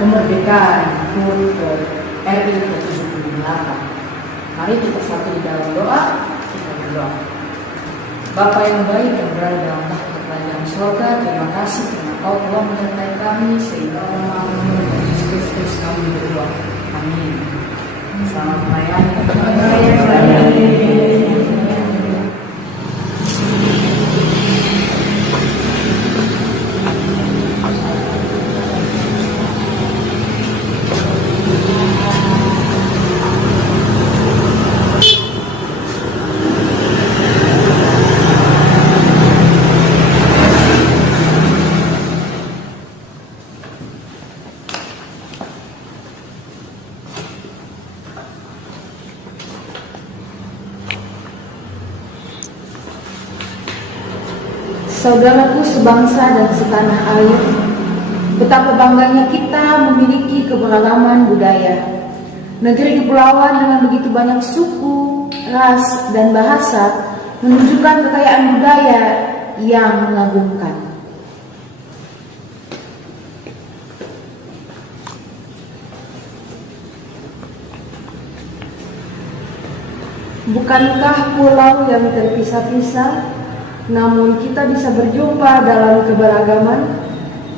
kemerdekaan HUT RI ke-78. Mari kita satu di dalam doa, kita berdoa. Bapa yang baik yang berada dalam tahta kerajaan surga, terima kasih karena Kau telah menyertai kami sehingga dalam nama Yesus Kristus kami berdoa. Amin. Selamat melayani. Saudaraku sebangsa dan setanah air, betapa bangganya kita memiliki keberagaman budaya. Negeri kepulauan dengan begitu banyak suku, ras, dan bahasa menunjukkan kekayaan budaya yang mengagumkan. Bukankah pulau yang terpisah-pisah, namun kita bisa berjumpa dalam keberagaman?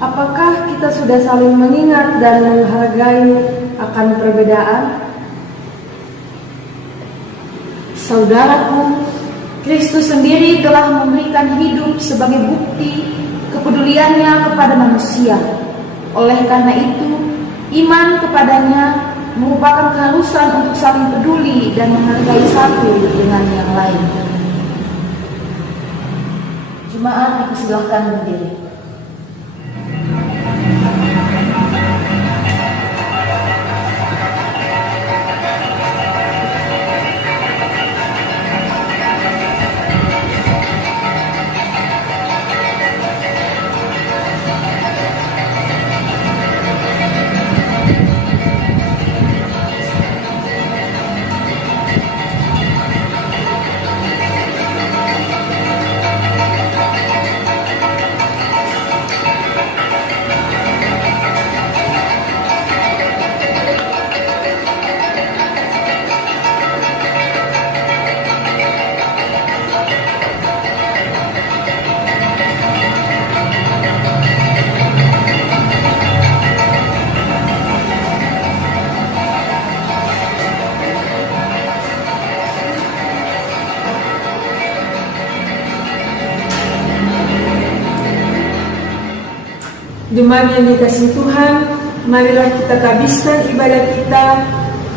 Apakah kita sudah saling mengingat dan menghargai akan perbedaan? Saudaraku, Kristus sendiri telah memberikan hidup sebagai bukti kepeduliannya kepada manusia. Oleh karena itu, iman kepadanya merupakan keharusan untuk saling peduli dan menghargai satu dengan yang lain. Jemaat dipersilakan berdiri. Jemaat yang dikasihi Tuhan, marilah kita habiskan ibadah kita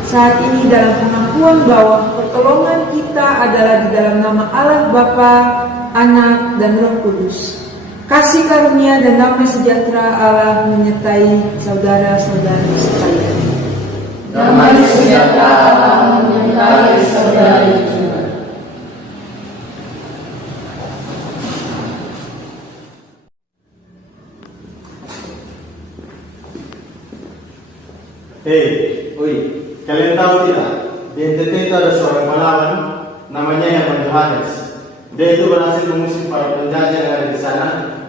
saat ini dalam pengakuan bahwa pertolongan kita adalah di dalam nama Allah Bapa, Anak, dan Roh Kudus. Kasih karunia dan damai sejahtera Allah menyertai saudara-saudara sekalian. Damai sejahtera Allah menyertai saudara juga. Kalian tahu tidak? Di NTT itu ada seorang pahlawan, namanya Yaman Johannes. Dia itu berhasil mengusir para penjajah yang ada di sana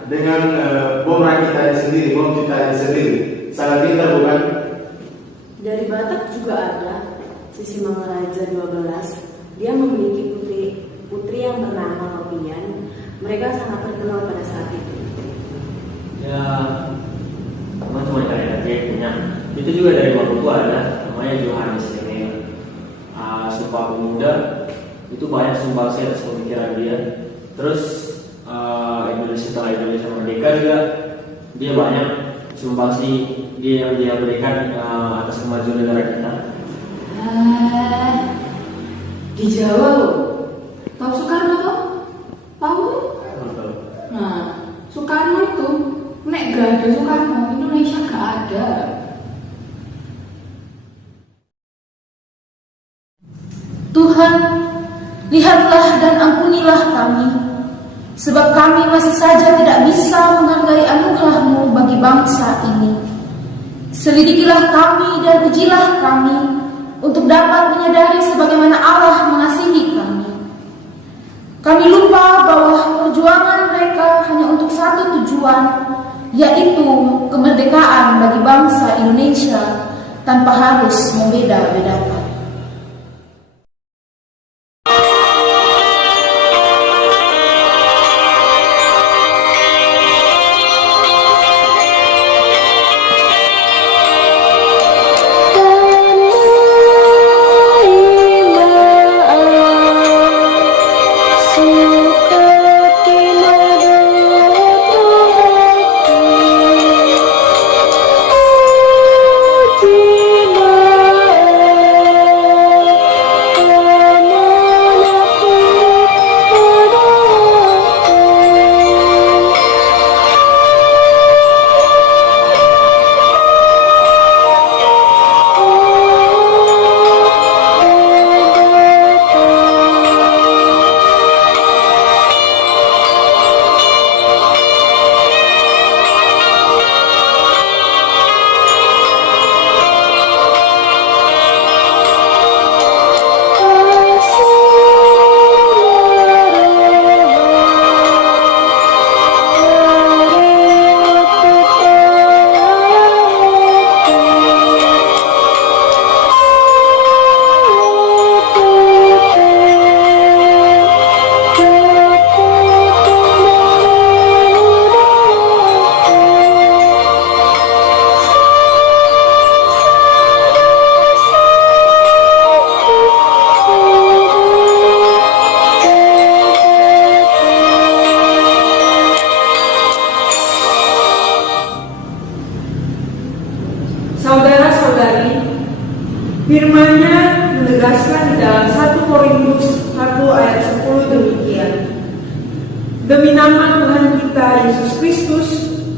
dengan bom rakitannya sendiri, bom ciptaannya sendiri. Sangat pintar, bukan? Dari Batak juga ada Sisi Mangaraja 12. Dia memiliki putri yang bernama Lopian. Mereka sangat terkenal pada saat itu. Ya, teman-teman kalian punya. Itu juga dari Maluku ada, namanya Johannes ini. Sumpah Pemuda itu banyak sumbangsi atas pemikiran dia. Terus Indonesia setelah Indonesia merdeka juga dia banyak sumbangsi dia yang dia berikan atas kemajuan negara kita. Di Jawa loh, tahu Soekarno toh? Tahu? Nah, Soekarno itu nek gak ada Soekarno, Indonesia gak ada. Tuhan, lihatlah dan ampunilah kami, sebab kami masih saja tidak bisa menghargai anugerah-Mu bagi bangsa ini. Selidikilah kami dan ujilah kami untuk dapat menyadari sebagaimana Allah mengasihi kami. Kami lupa bahwa perjuangan mereka hanya untuk satu tujuan, yaitu kemerdekaan bagi bangsa Indonesia tanpa harus membeda-bedakan. Saudara-saudari, firman-Nya menegaskan di dalam 1 Korintus 1 ayat 10 demikian. Demi nama Tuhan kita Yesus Kristus,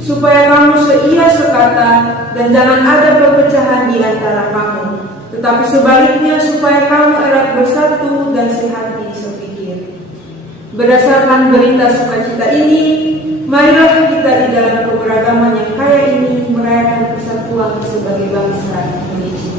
supaya kamu seia sekata dan jangan ada perpecahan di antara kamu, tetapi sebaliknya supaya kamu erat bersatu dan sehati sepikir. Berdasarkan berita sukacita ini, marilah kita di dalam keberagaman yang kaya ini merayakan persatuan sebagai bangsa Indonesia.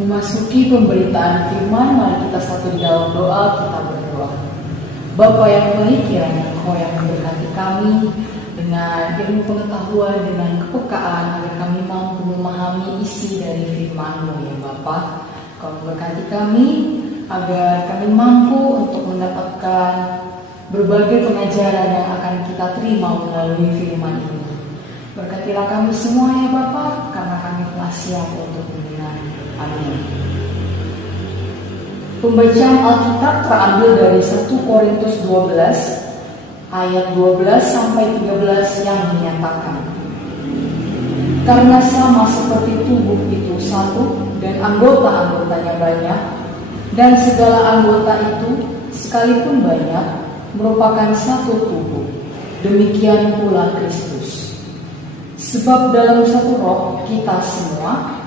Memasuki pemberitaan firman, mari kita satu di dalam doa, kita berdoa. Bapa yang baik, kiranya Engkau yang memberkati kami dengan ilmu pengetahuan, dengan kepekaan, agar kami mampu memahami isi dari firman-Mu ya Bapa. Kau memberkati kami, agar kami mampu untuk mendapatkan berbagai pengajaran yang akan kita terima melalui firman ini. Berkatilah kami semua ya Bapa, karena kami telah siap untuk mendengar. Amin. Pembacaan Alkitab terambil dari 1 Korintus 12 ayat 12 sampai 13 yang menyatakan, karena sama seperti tubuh itu satu dan anggota-anggotanya banyak, dan segala anggota itu sekalipun banyak merupakan satu tubuh, demikian pula Kristus. Sebab dalam satu roh kita semua,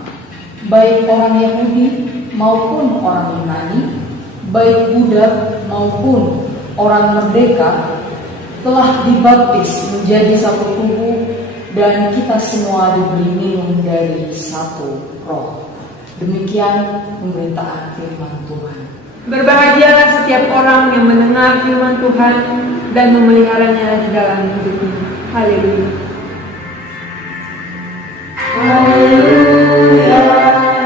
baik orang Yahudi maupun orang Yunani, baik budak maupun orang merdeka, telah dibaptis menjadi satu tubuh dan kita semua diberi minum dari satu roh. Demikian pemberitaan firman Tuhan. Berbahagialah setiap orang yang mendengar firman Tuhan dan memeliharanya di dalam hidupnya. Haleluya. Haleluya,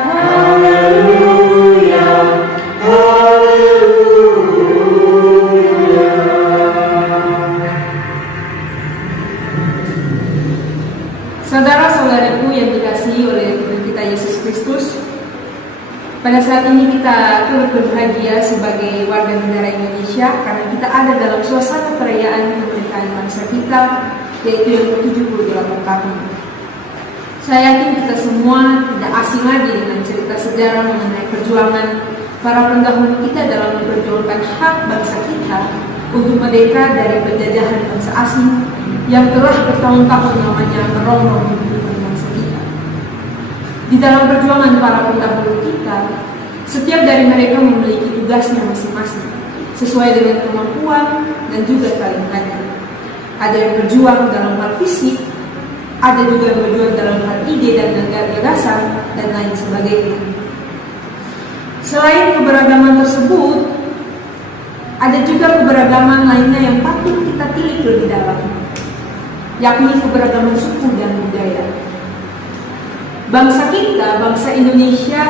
haleluya, haleluya. Saudara-saudariku yang dikasihi oleh Tuhan kita Yesus Kristus, pada saat ini kita turut berbahagia sebagai warga negara Indonesia karena kita ada dalam suasana perayaan kemerdekaan bangsa kita, yaitu yang ke-78 tahun. Saya yakin kita semua tidak asing lagi dengan cerita sejarah mengenai perjuangan para pendahulu kita dalam memperjuangkan hak bangsa kita untuk merdeka dari penjajahan bangsa asing yang telah bertahun-tahun namanya merongrong kehidupan bangsa kita. Di dalam perjuangan para pendahulu kita, setiap dari mereka memiliki tugasnya masing-masing sesuai dengan kemampuan dan juga talentanya. Ada yang berjuang dalam hal fisik, ada juga yang berjuang dalam hal ide dan gagasan, dan lain sebagainya. Selain keberagaman tersebut, ada juga keberagaman lainnya yang patut kita tilik lebih dalam, yakni keberagaman suku dan budaya. Bangsa kita, bangsa Indonesia,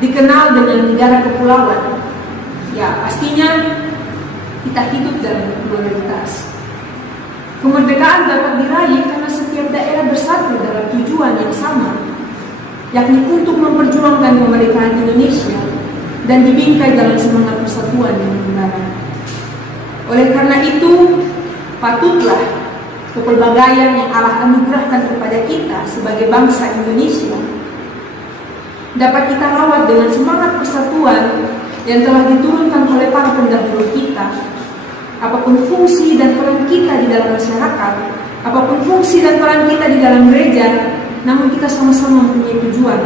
dikenal dengan negara kepulauan. Ya, pastinya kita hidup dalam pluralitas. Kemerdekaan dapat diraih karena setiap daerah bersatu dalam tujuan yang sama, yakni untuk memperjuangkan kemerdekaan Indonesia dan dibingkai dalam semangat persatuan dan negara. Oleh karena itu, patutlah kepelbagaian yang Allah anugerahkan kepada kita sebagai bangsa Indonesia dapat kita rawat dengan semangat persatuan yang telah diturunkan oleh para pendahulu kita. Apapun fungsi dan peran kita di dalam masyarakat, apapun fungsi dan peran kita di dalam gereja, namun kita sama-sama mempunyai tujuan,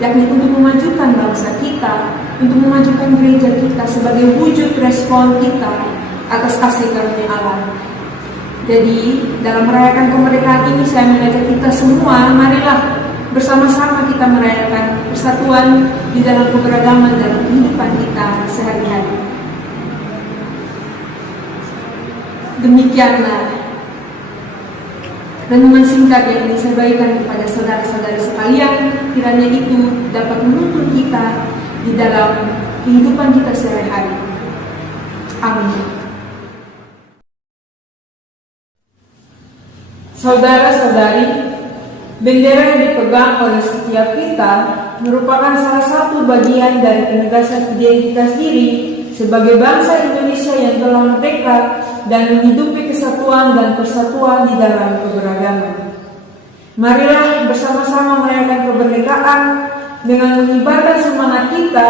yakni untuk memajukan bangsa kita, untuk memajukan gereja kita sebagai wujud respon kita atas kasih karunia Allah. Jadi, dalam merayakan kemerdekaan ini saya mengajak kita semua, marilah bersama-sama kita merayakan persatuan di dalam keberagaman dalam kehidupan kita sehari-hari. Demikianlah renungan singkat yang ingin saya bagikan kepada saudara-saudari sekalian, kiranya itu dapat menuntun kita di dalam kehidupan kita sehari-hari. Amin. Saudara-saudari, bendera yang dipegang oleh setiap kita merupakan salah satu bagian dari penegasan identitas diri sebagai bangsa Indonesia yang telah merdeka dan menghidupi kesatuan dan persatuan di dalam keberagaman. Marilah bersama-sama merayakan kemerdekaan dengan mengibarkan semangat kita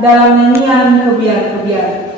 dalam nyanyian kebiar-kebiar.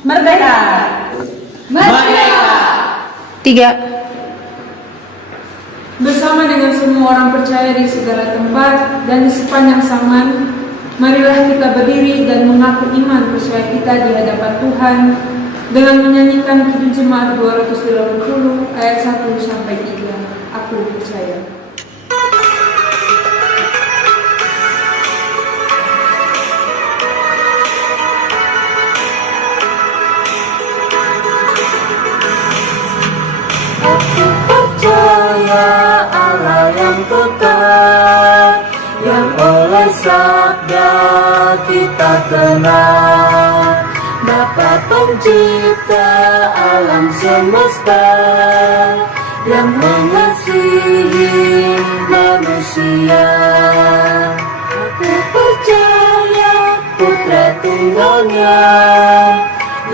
Merdeka! Merdeka! 3. Bersama dengan semua orang percaya di segala tempat dan di sepanjang zaman, marilah kita berdiri dan mengaku iman percaya kita di hadapan Tuhan dengan menyanyikan Kidung Jemaat 280 ayat 1 sampai 3. Aku percaya. Aku percaya Allah yang kekal, yang oleh sabda kita kenal, Bapa pencipta alam semesta, yang mengasihi manusia. Aku percaya Putra Tunggalnya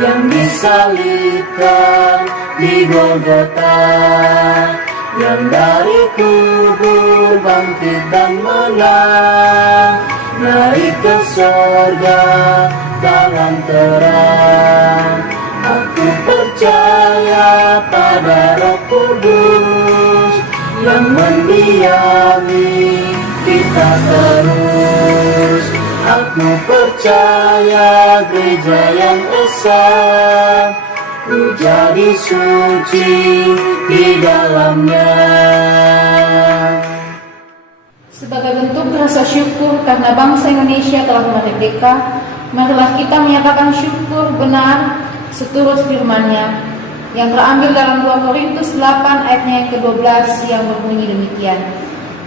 yang disalibkan di Golgota, yang dari kubur bangkit dan menang, naik ke sorga dalam terang. Aku percaya pada Roh Kudus yang mendiami kita terus. Aku percaya gereja yang esa, ku jadi suci di dalamnya. Sebagai bentuk rasa syukur karena bangsa Indonesia telah merdeka, marilah kita menyatakan syukur benar seturut firman-Nya yang terambil dalam 2 Korintus 8 ayatnya yang ke-12 yang berbunyi demikian.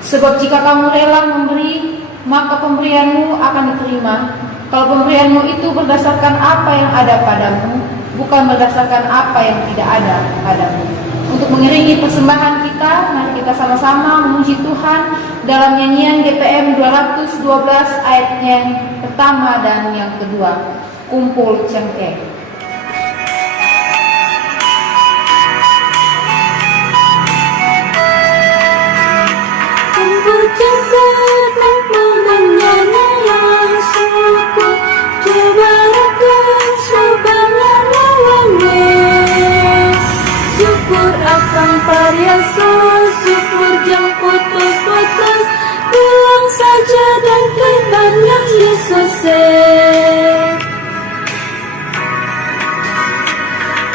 Sebab jika kamu rela memberi, maka pemberianmu akan diterima. Kalau pemberianmu itu berdasarkan apa yang ada padamu, bukan berdasarkan apa yang tidak ada padamu. Untuk mengiringi persembahan kita, mari kita sama-sama memuji Tuhan dalam nyanyian GPM 212 ayatnya yang pertama dan yang kedua. Kumpul cengkeh. Kumpul cengkeh kumpul menyanyikan syukur, coba rekam sebenarnya langit. Syukur akan par Yesus, syukur jangan putus-putus, bilang saja dan kiranya Yesus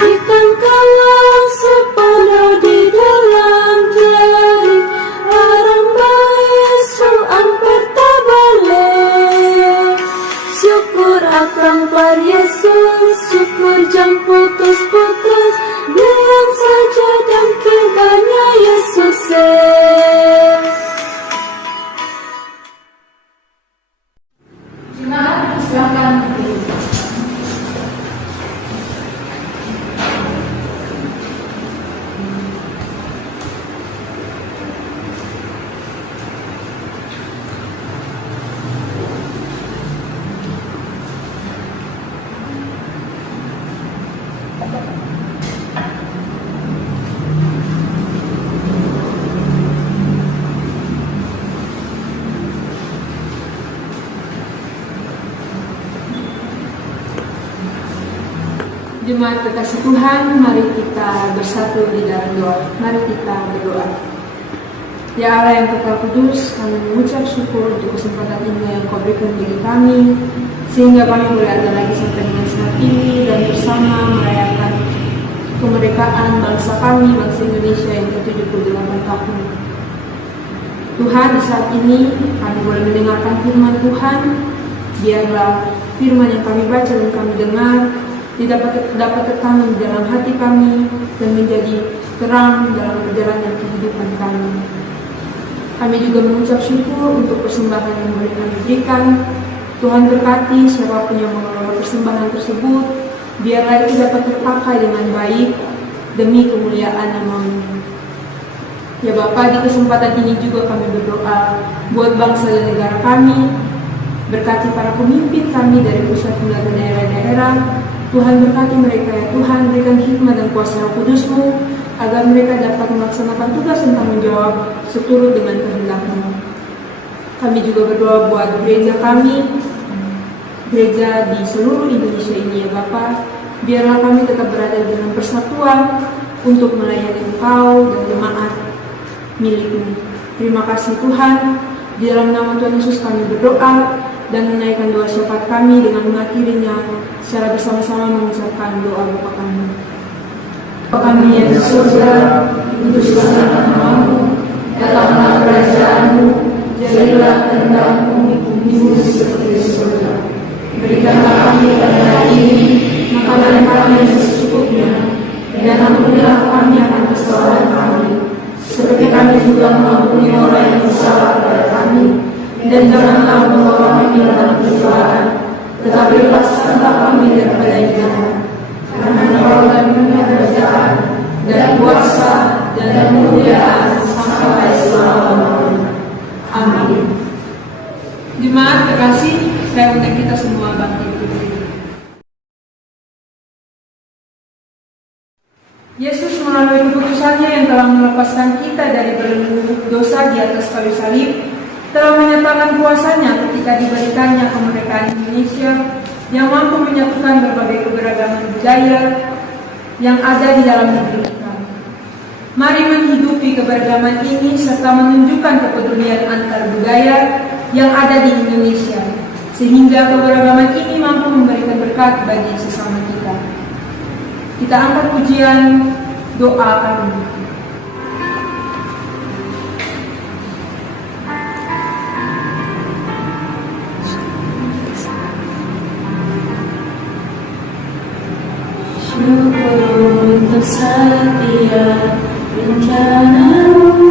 ikan kalang sepenuh di dalam jaring, orang baik suam pertabalik. Syukur akan par Yesus, syukur jangan putus-putus, bilang saja dan kiranya Yesus Jemaat, silakan berdiri. Jemaat kekasih Tuhan, mari kita bersatu di dalam doa. Mari kita berdoa. Ya Allah yang kekal kudus, kami mengucap syukur untuk kesempatan ini yang Kau berikan bagi kami, sehingga kami boleh ada lagi sampai dengan saat ini dan bersama merayakan kemerdekaan bangsa kami, bangsa Indonesia yang ke-78 tahun. Tuhan, di saat ini kami boleh mendengarkan firman Tuhan. Biarlah firman yang kami baca dan kami dengar dapat tertanam di dalam hati kami dan menjadi terang dalam perjalanan kehidupan kami. Kami juga mengucap syukur untuk persembahan yang boleh kami berikan. Tuhan berkati siapapun yang mengelola persembahan tersebut, biarlah itu dapat terpakai dengan baik demi kemuliaan nama-Mu. Ya Bapa, di kesempatan ini juga kami berdoa buat bangsa dan negara kami. Berkati para pemimpin kami dari pusat hingga ke daerah-daerah. Tuhan berkati mereka ya Tuhan, berikan hikmat dan kuasa Roh Kudus-Mu agar mereka dapat melaksanakan tugas dan tanggung jawab seturut dengan kehendak-Mu. Kami juga berdoa buat gereja kami, gereja di seluruh Indonesia ini ya Bapa. Biarlah kami tetap berada dalam persatuan untuk melayani Engkau dan jemaat milik-Mu. Terima kasih Tuhan. Di dalam nama Tuhan Yesus kami berdoa dan menaikkan doa syafaat kami dengan mengakhirinya secara bersama-sama mengucapkan doa Bapa kami. Bapa kami yang di surga, dikuduskanlah namamu, datanglah kerajaan-Mu, jadilah kehendak-Mu di bumi seperti di surga. Berikanlah kami pada hari ini makanan kami yang secukupnya, dan ampunilah kami akan kesalahan kami, seperti kami juga mengampuni orang yang bersalah kepada kami, dan janganlah membawa kami dalam pencobaan, tetapi lepaskanlah kami daripada yang jahat. Karena Engkau dan punya kerajaan dan kuasa dan kemuliaan sampai selama-lamanya. Amin. Jemaat terkasih, saya undang kita semua bangkit berdiri. Yesus melalui keputusannya yang telah melepaskan kita dari belenggu dosa di atas kayu salib, telah menyatakan kuasanya ketika diberikannya kemerdekaan Indonesia yang mampu menyatukan berbagai keberagaman budaya yang ada di dalam negeri kita. Mari menghidupi keberagaman ini serta menunjukkan kepedulian antar budaya yang ada di Indonesia, sehingga keberagaman ini mampu memberikan berkat bagi sesama kita. Kita angkat pujian doa kami. Syukur untuk setiap rencana-Mu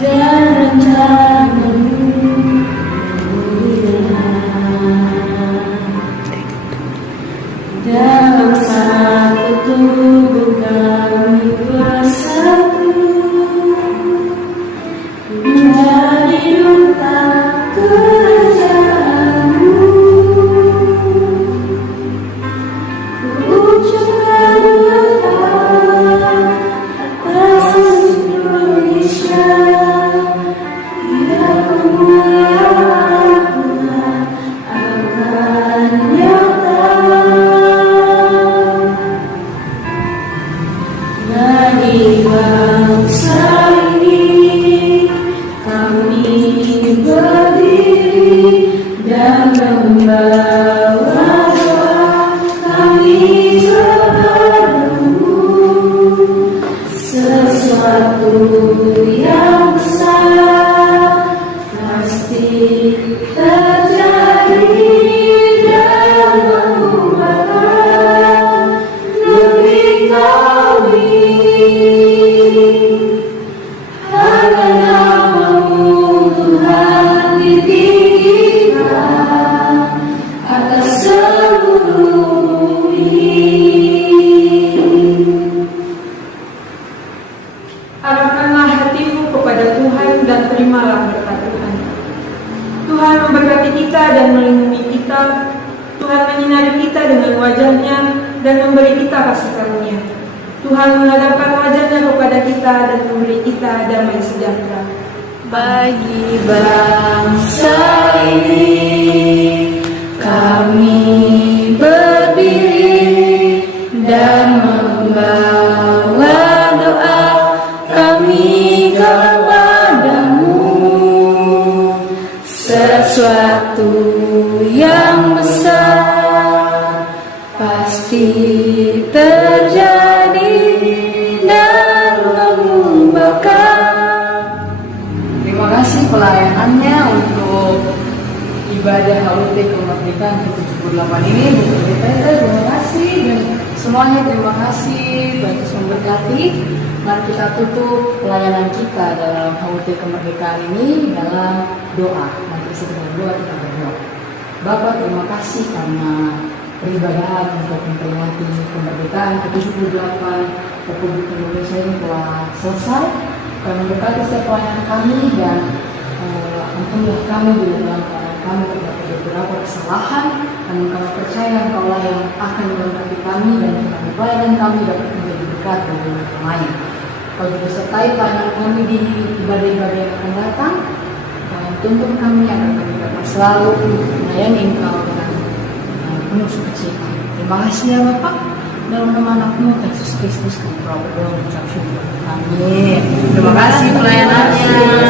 dan rencana-Mu dalam satu tubuh kami bersatu menjadi duta kerajaan-Mu. Ucapkan doa atas Indonesia, biar kemuliaan akan nyata bagi bangsa ini. Kami berdiri dan membawa doa kami kepadamu. Sesuatu yang besar pasti terjadi dan mengubahkan negeri kami. Harga nama-Mu Tuhan ditinggikan atas seluruh bumi. Arahkanlah hatimu kepada Tuhan dan terimalah berkat Tuhan. Tuhan memberkati kita dan melindungi kita. Tuhan menyinari kita dengan wajah-Nya dan memberi kita kasih karunia. Tuhan menghadapkan wajah-Nya kepada kita dan memberi kita damai sejahtera. Bagi bangsa ini kami berdiri dan membawa doa kami kepadamu. Sesuatu yang besar pasti terjadi dan mengubahkan. Terima kasih pelayanannya untuk ibadah HUT kemerdekaan ke-78 ini. Bu Peter, terima kasih, dan semuanya terima kasih. Tuhan Yesus memberkati. Mari kita tutup pelayanan kita dalam HUT kemerdekaan ini dalam doa. Nanti setelah doa kita berdoa. Bapak, terima kasih karena peribadahan untuk memperingati kemerdekaan ke-78 Republik Indonesia ini telah selesai. Kami memberkati setiap pelayanan kami dan ampunilah kami bila dalam pelayanan kami terdapat beberapa kesalahan. Namun kami percaya Engkaulah yang akan memberkati kami dan pelayanan kami dapat menjadi berkat bagi orang lain. Kau juga sertai pelayanan kami di ibadah-ibadah yang akan datang. tuntun kami agar kami dapat selalu melayani Engkau dengan penuh sukacita. Terima kasih ya Bapak. Dalam nama anakmu Yesus Kristus kami berdoa dan mengucap syukur. Amin. Terima kasih pelayanannya.